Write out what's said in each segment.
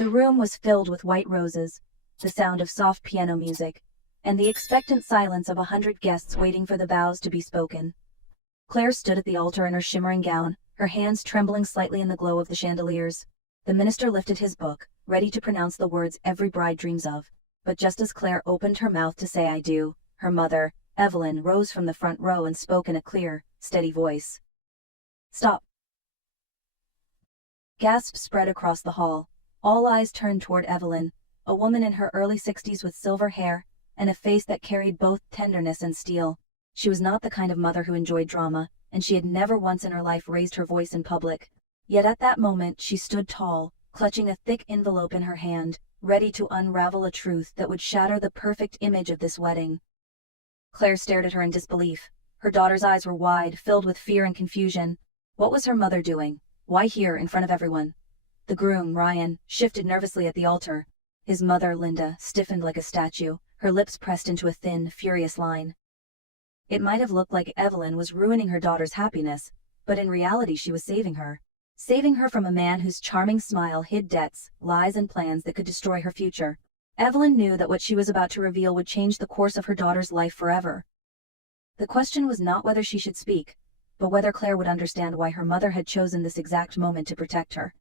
The room was filled with white roses, the sound of soft piano music, and the expectant silence of 100 guests waiting for the vows to be spoken. Claire stood at the altar in her shimmering gown, her hands trembling slightly in the glow of the chandeliers. The minister lifted his book, ready to pronounce the words every bride dreams of. But just as Claire opened her mouth to say "I do," her mother, Evelyn, rose from the front row and spoke in a clear, steady voice. "Stop." Gasps spread across the hall. All eyes turned toward Evelyn, a woman in her early 60s with silver hair, and a face that carried both tenderness and steel. She was not the kind of mother who enjoyed drama, and she had never once in her life raised her voice in public. Yet at that moment she stood tall, clutching a thick envelope in her hand, ready to unravel a truth that would shatter the perfect image of this wedding. Claire stared at her in disbelief. Her daughter's eyes were wide, filled with fear and confusion. What was her mother doing? Why here, in front of everyone? The groom, Ryan, shifted nervously at the altar. His mother, Linda, stiffened like a statue, her lips pressed into a thin, furious line. It might have looked like Evelyn was ruining her daughter's happiness, but in reality she was saving her. Saving her from a man whose charming smile hid debts, lies and plans that could destroy her future. Evelyn knew that what she was about to reveal would change the course of her daughter's life forever. The question was not whether she should speak, but whether Claire would understand why her mother had chosen this exact moment to protect her.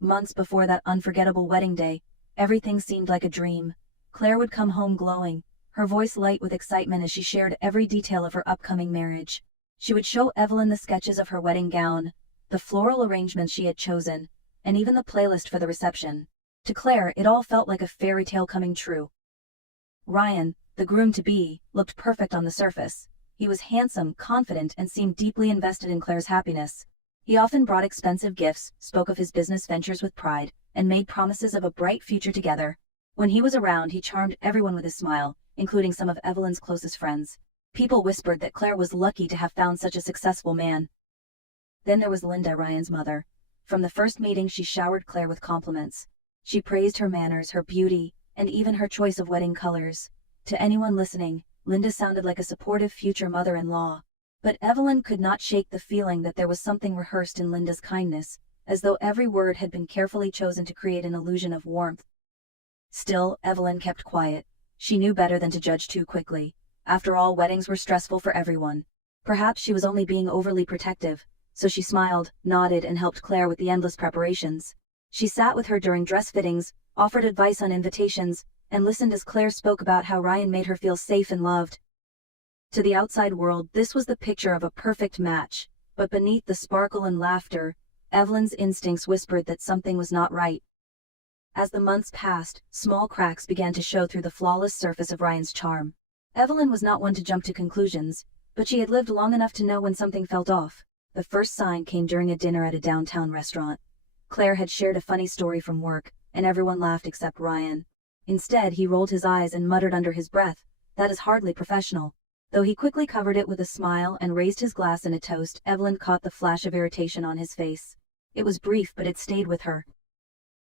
Months before that unforgettable wedding day, everything seemed like a dream. Claire would come home glowing, her voice light with excitement as she shared every detail of her upcoming marriage. She would show Evelyn the sketches of her wedding gown, the floral arrangements she had chosen, and even the playlist for the reception. To Claire, it all felt like a fairy tale coming true. Ryan, the groom-to-be, looked perfect on the surface. He was handsome, confident, and seemed deeply invested in Claire's happiness. He often brought expensive gifts, spoke of his business ventures with pride, and made promises of a bright future together. When he was around, he charmed everyone with his smile, including some of Evelyn's closest friends. People whispered that Claire was lucky to have found such a successful man. Then there was Linda, Ryan's mother. From the first meeting, she showered Claire with compliments. She praised her manners, her beauty, and even her choice of wedding colors. To anyone listening, Linda sounded like a supportive future mother-in-law. But Evelyn could not shake the feeling that there was something rehearsed in Linda's kindness, as though every word had been carefully chosen to create an illusion of warmth. Still, Evelyn kept quiet. She knew better than to judge too quickly. After all, weddings were stressful for everyone. Perhaps she was only being overly protective, so she smiled, nodded, and helped Claire with the endless preparations. She sat with her during dress fittings, offered advice on invitations, and listened as Claire spoke about how Ryan made her feel safe and loved. To the outside world, this was the picture of a perfect match, but beneath the sparkle and laughter, Evelyn's instincts whispered that something was not right. As the months passed, small cracks began to show through the flawless surface of Ryan's charm. Evelyn was not one to jump to conclusions, but she had lived long enough to know when something felt off. The first sign came during a dinner at a downtown restaurant. Claire had shared a funny story from work, and everyone laughed except Ryan. Instead, he rolled his eyes and muttered under his breath, "That is hardly professional." Though he quickly covered it with a smile and raised his glass in a toast, Evelyn caught the flash of irritation on his face. It was brief, but it stayed with her.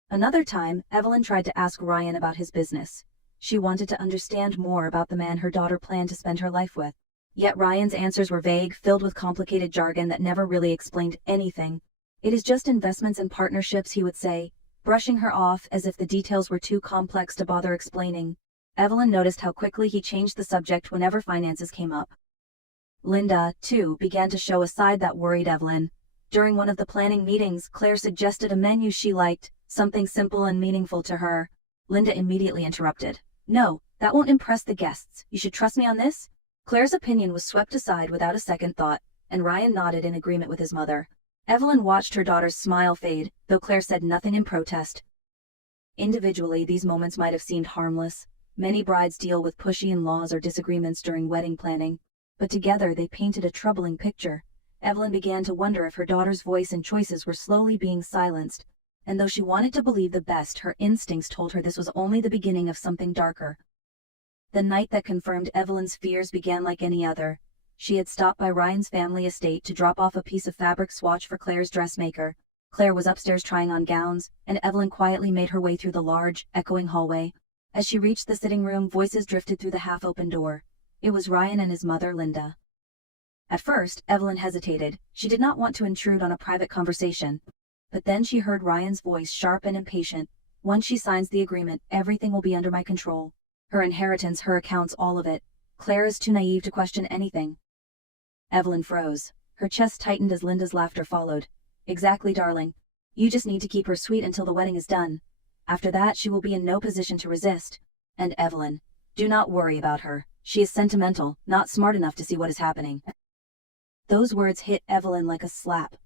Another time, Evelyn tried to ask Ryan about his business. She wanted to understand more about the man her daughter planned to spend her life with. Yet Ryan's answers were vague, filled with complicated jargon that never really explained anything. "It is just investments and partnerships," he would say, brushing her off as if the details were too complex to bother explaining. Evelyn noticed how quickly he changed the subject whenever finances came up. Linda, too, began to show a side that worried Evelyn. During one of the planning meetings, Claire suggested a menu she liked, something simple and meaningful to her. Linda immediately interrupted. "No, that won't impress the guests. You should trust me on this." Claire's opinion was swept aside without a second thought, and Ryan nodded in agreement with his mother. Evelyn watched her daughter's smile fade, though Claire said nothing in protest. Individually, these moments might have seemed harmless. Many brides deal with pushy in-laws or disagreements during wedding planning, but together they painted a troubling picture. Evelyn began to wonder if her daughter's voice and choices were slowly being silenced, and though she wanted to believe the best, her instincts told her this was only the beginning of something darker. The night that confirmed Evelyn's fears began like any other. She had stopped by Ryan's family estate to drop off a piece of fabric swatch for Claire's dressmaker. Claire was upstairs trying on gowns, and Evelyn quietly made her way through the large, echoing hallway. As she reached the sitting room, voices drifted through the half-open door. It was Ryan and his mother, Linda. At first, Evelyn hesitated. She did not want to intrude on a private conversation. But then she heard Ryan's voice, sharp and impatient. Once she signs the agreement, everything will be under my control. Her inheritance, her accounts, all of it. Claire is too naive to question anything." Evelyn froze. Her chest tightened as Linda's laughter followed. "Exactly, darling. You just need to keep her sweet until the wedding is done. After that, she will be in no position to resist. And Evelyn, do not worry about her. She is sentimental, not smart enough to see what is happening." Those words hit Evelyn like a slap.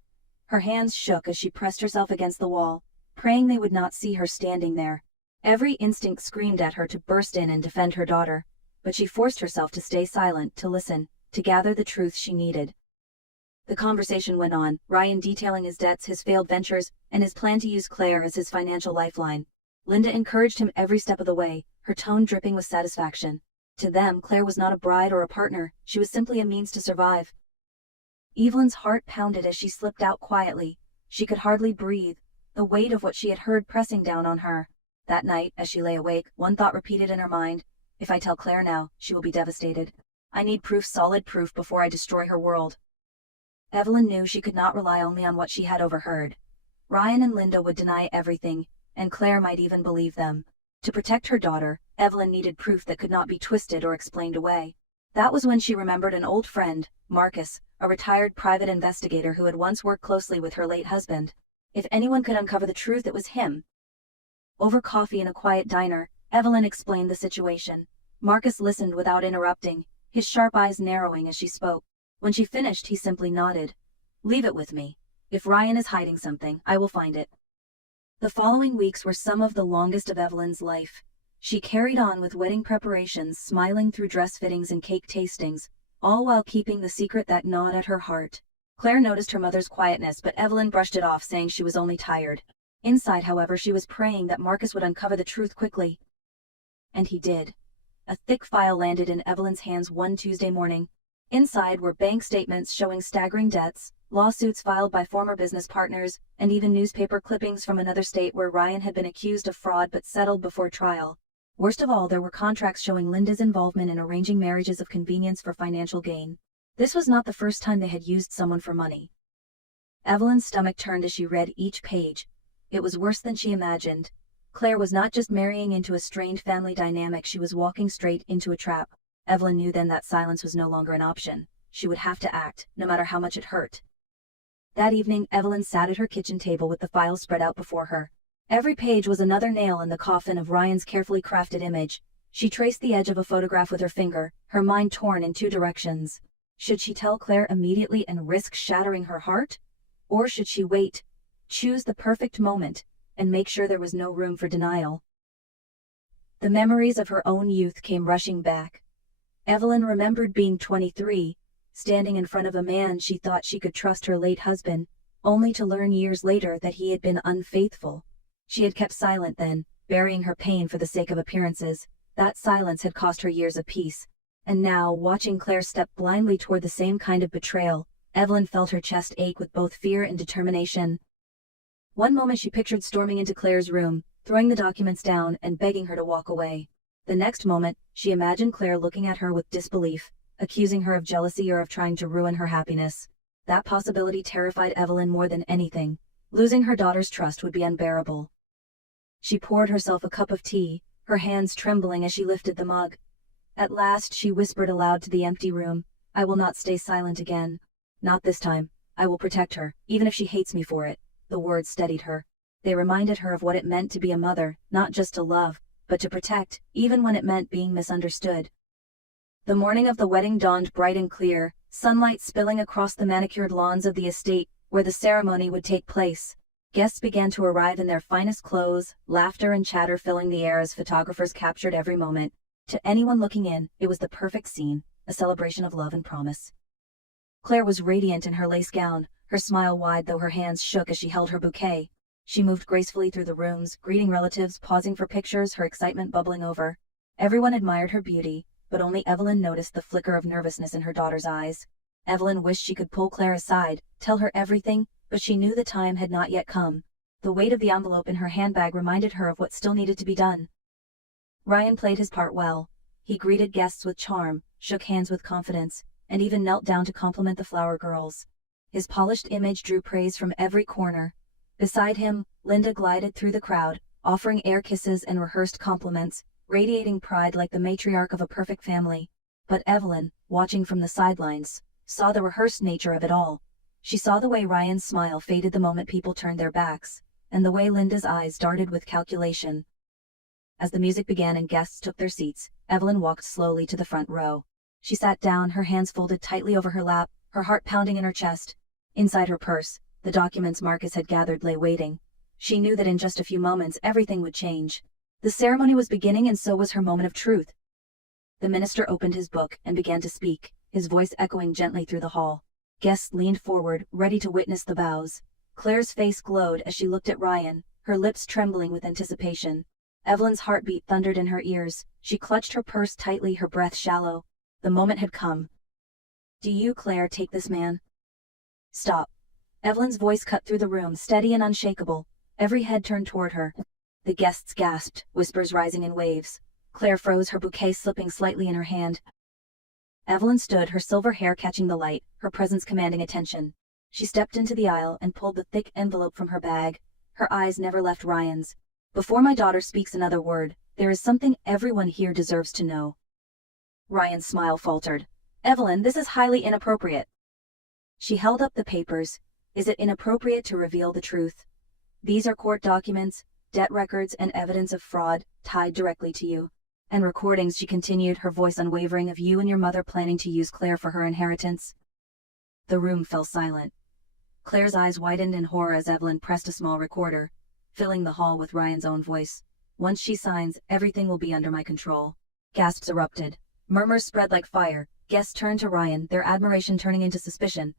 Her hands shook as she pressed herself against the wall, praying they would not see her standing there. Every instinct screamed at her to burst in and defend her daughter, but she forced herself to stay silent, to listen, to gather the truth she needed. The conversation went on, Ryan detailing his debts, his failed ventures, and his plan to use Claire as his financial lifeline. Linda encouraged him every step of the way, her tone dripping with satisfaction. To them, Claire was not a bride or a partner, she was simply a means to survive. Evelyn's heart pounded as she slipped out quietly. She could hardly breathe, the weight of what she had heard pressing down on her. That night, as she lay awake, one thought repeated in her mind: if I tell Claire now, she will be devastated. I need proof, solid proof, before I destroy her world. Evelyn knew she could not rely only on what she had overheard. Ryan and Linda would deny everything, and Claire might even believe them. To protect her daughter, Evelyn needed proof that could not be twisted or explained away. That was when she remembered an old friend, Marcus, a retired private investigator who had once worked closely with her late husband. If anyone could uncover the truth, it was him. Over coffee in a quiet diner, Evelyn explained the situation. Marcus listened without interrupting, his sharp eyes narrowing as she spoke. When she finished, he simply nodded. "Leave it with me. If Ryan is hiding something, I will find it." The following weeks were some of the longest of Evelyn's life. She carried on with wedding preparations, smiling through dress fittings and cake tastings, all while keeping the secret that gnawed at her heart. Claire noticed her mother's quietness, but Evelyn brushed it off, saying she was only tired. Inside, however, she was praying that Marcus would uncover the truth quickly. And he did. A thick file landed in Evelyn's hands one Tuesday morning. Inside were bank statements showing staggering debts, lawsuits filed by former business partners, and even newspaper clippings from another state where Ryan had been accused of fraud but settled before trial. Worst of all, there were contracts showing Linda's involvement in arranging marriages of convenience for financial gain. This was not the first time they had used someone for money. Evelyn's stomach turned as she read each page. It was worse than she imagined. Claire was not just marrying into a strained family dynamic, she was walking straight into a trap. Evelyn knew then that silence was no longer an option. She would have to act, no matter how much it hurt. That evening, Evelyn sat at her kitchen table with the files spread out before her. Every page was another nail in the coffin of Ryan's carefully crafted image. She traced the edge of a photograph with her finger, her mind torn in two directions. Should she tell Claire immediately and risk shattering her heart? Or should she wait, choose the perfect moment, and make sure there was no room for denial? The memories of her own youth came rushing back. Evelyn remembered being 23, standing in front of a man she thought she could trust, her late husband, only to learn years later that he had been unfaithful. She had kept silent then, burying her pain for the sake of appearances. That silence had cost her years of peace. And now, watching Claire step blindly toward the same kind of betrayal, Evelyn felt her chest ache with both fear and determination. One moment she pictured storming into Claire's room, throwing the documents down and begging her to walk away. The next moment, she imagined Claire looking at her with disbelief, accusing her of jealousy or of trying to ruin her happiness. That possibility terrified Evelyn more than anything. Losing her daughter's trust would be unbearable. She poured herself a cup of tea, her hands trembling as she lifted the mug. At last she whispered aloud to the empty room, "I will not stay silent again. Not this time. I will protect her, even if she hates me for it." The words steadied her. They reminded her of what it meant to be a mother, not just to love, but to protect, even when it meant being misunderstood. The morning of the wedding dawned bright and clear, sunlight spilling across the manicured lawns of the estate where the ceremony would take place. Guests began to arrive in their finest clothes, laughter and chatter filling the air as photographers captured every moment. To anyone looking in, it was the perfect scene, a celebration of love and promise. Claire was radiant in her lace gown, her smile wide though her hands shook as she held her bouquet. She moved gracefully through the rooms, greeting relatives, pausing for pictures, her excitement bubbling over. Everyone admired her beauty, but only Evelyn noticed the flicker of nervousness in her daughter's eyes. Evelyn wished she could pull Claire aside, tell her everything, but she knew the time had not yet come. The weight of the envelope in her handbag reminded her of what still needed to be done. Ryan played his part well. He greeted guests with charm, shook hands with confidence, and even knelt down to compliment the flower girls. His polished image drew praise from every corner. Beside him, Linda glided through the crowd, offering air kisses and rehearsed compliments, radiating pride like the matriarch of a perfect family. But Evelyn, watching from the sidelines, saw the rehearsed nature of it all. She saw the way Ryan's smile faded the moment people turned their backs, and the way Linda's eyes darted with calculation. As the music began and guests took their seats, Evelyn walked slowly to the front row. She sat down, her hands folded tightly over her lap, her heart pounding in her chest. Inside her purse, the documents Marcus had gathered lay waiting. She knew that in just a few moments everything would change. The ceremony was beginning, and so was her moment of truth. The minister opened his book and began to speak, his voice echoing gently through the hall. Guests leaned forward, ready to witness the vows. Claire's face glowed as she looked at Ryan, her lips trembling with anticipation. Evelyn's heartbeat thundered in her ears. She clutched her purse tightly, her breath shallow. The moment had come. "Do you, Claire, take this man?" "Stop." Evelyn's voice cut through the room, steady and unshakable. Every head turned toward her. The guests gasped, whispers rising in waves. Claire froze, her bouquet slipping slightly in her hand. Evelyn stood, her silver hair catching the light, her presence commanding attention. She stepped into the aisle and pulled the thick envelope from her bag. Her eyes never left Ryan's. "Before my daughter speaks another word, there is something everyone here deserves to know." Ryan's smile faltered. "Evelyn, this is highly inappropriate." She held up the papers. "Is it inappropriate to reveal the truth? These are court documents, debt records, and evidence of fraud tied directly to you. And recordings," she continued, her voice unwavering, "of you and your mother planning to use Claire for her inheritance." The room fell silent. Claire's eyes widened in horror as Evelyn pressed a small recorder, filling the hall with Ryan's own voice. "Once she signs, everything will be under my control." Gasps erupted. Murmurs spread like fire. Guests turned to Ryan, their admiration turning into suspicion.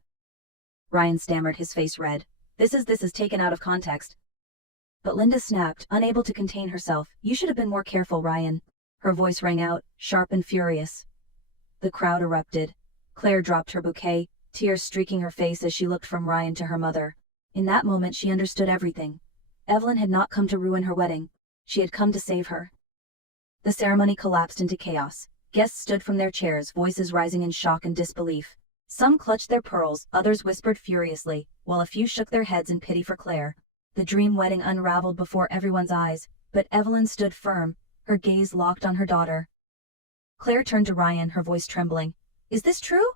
Ryan stammered, his face red. This is taken out of context." But Linda snapped, unable to contain herself. "You should have been more careful, Ryan." Her voice rang out, sharp and furious. The crowd erupted. Claire dropped her bouquet, tears streaking her face as she looked from Ryan to her mother. In that moment she understood everything. Evelyn had not come to ruin her wedding. She had come to save her. The ceremony collapsed into chaos. Guests stood from their chairs, voices rising in shock and disbelief. Some clutched their pearls, others whispered furiously, while a few shook their heads in pity for Claire. The dream wedding unraveled before everyone's eyes, but Evelyn stood firm, her gaze locked on her daughter. Claire turned to Ryan, her voice trembling. "Is this true?"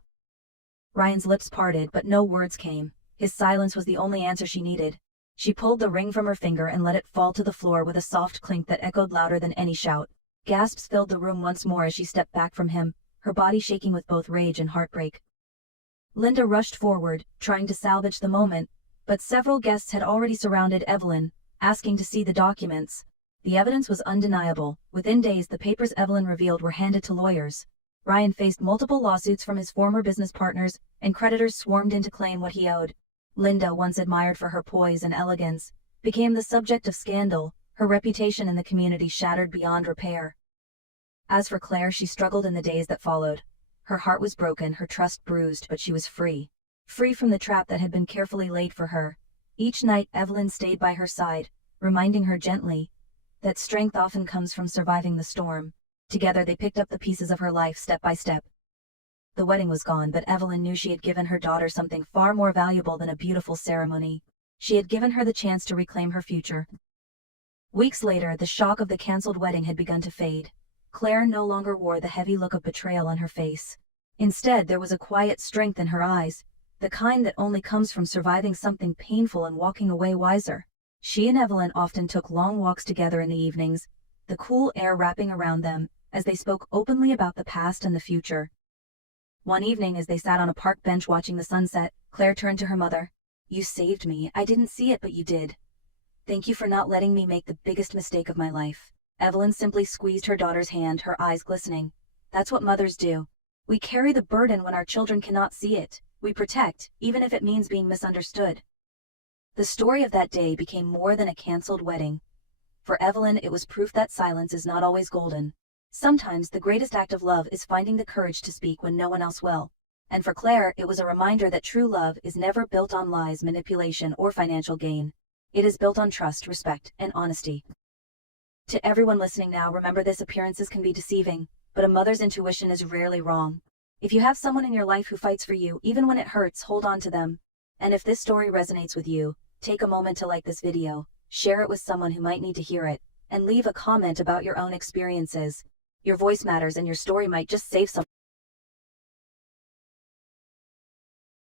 Ryan's lips parted, but no words came. His silence was the only answer she needed. She pulled the ring from her finger and let it fall to the floor with a soft clink that echoed louder than any shout. Gasps filled the room once more as she stepped back from him, her body shaking with both rage and heartbreak. Linda rushed forward, trying to salvage the moment, but several guests had already surrounded Evelyn, asking to see the documents. The evidence was undeniable. Within days, the papers Evelyn revealed were handed to lawyers. Ryan faced multiple lawsuits from his former business partners, and creditors swarmed in to claim what he owed. Linda, once admired for her poise and elegance, became the subject of scandal, her reputation in the community shattered beyond repair. As for Claire, she struggled in the days that followed. Her heart was broken, her trust bruised, but she was free. Free from the trap that had been carefully laid for her. Each night Evelyn stayed by her side, reminding her gently that strength often comes from surviving the storm. Together they picked up the pieces of her life step by step. The wedding was gone, but Evelyn knew she had given her daughter something far more valuable than a beautiful ceremony. She had given her the chance to reclaim her future. Weeks later, the shock of the cancelled wedding had begun to fade. Claire no longer wore the heavy look of betrayal on her face. Instead, there was a quiet strength in her eyes, the kind that only comes from surviving something painful and walking away wiser. She and Evelyn often took long walks together in the evenings, the cool air wrapping around them, as they spoke openly about the past and the future. One evening, as they sat on a park bench watching the sunset, Claire turned to her mother. "You saved me. I didn't see it, but you did. Thank you for not letting me make the biggest mistake of my life." Evelyn simply squeezed her daughter's hand, her eyes glistening. "That's what mothers do. We carry the burden when our children cannot see it. We protect, even if it means being misunderstood." The story of that day became more than a cancelled wedding. For Evelyn, it was proof that silence is not always golden. Sometimes the greatest act of love is finding the courage to speak when no one else will. And for Claire, it was a reminder that true love is never built on lies, manipulation, or financial gain. It is built on trust, respect, and honesty. To everyone listening now, remember this: appearances can be deceiving, but a mother's intuition is rarely wrong. If you have someone in your life who fights for you, even when it hurts, hold on to them. And if this story resonates with you, take a moment to like this video, share it with someone who might need to hear it, and leave a comment about your own experiences. Your voice matters and your story might just save someone.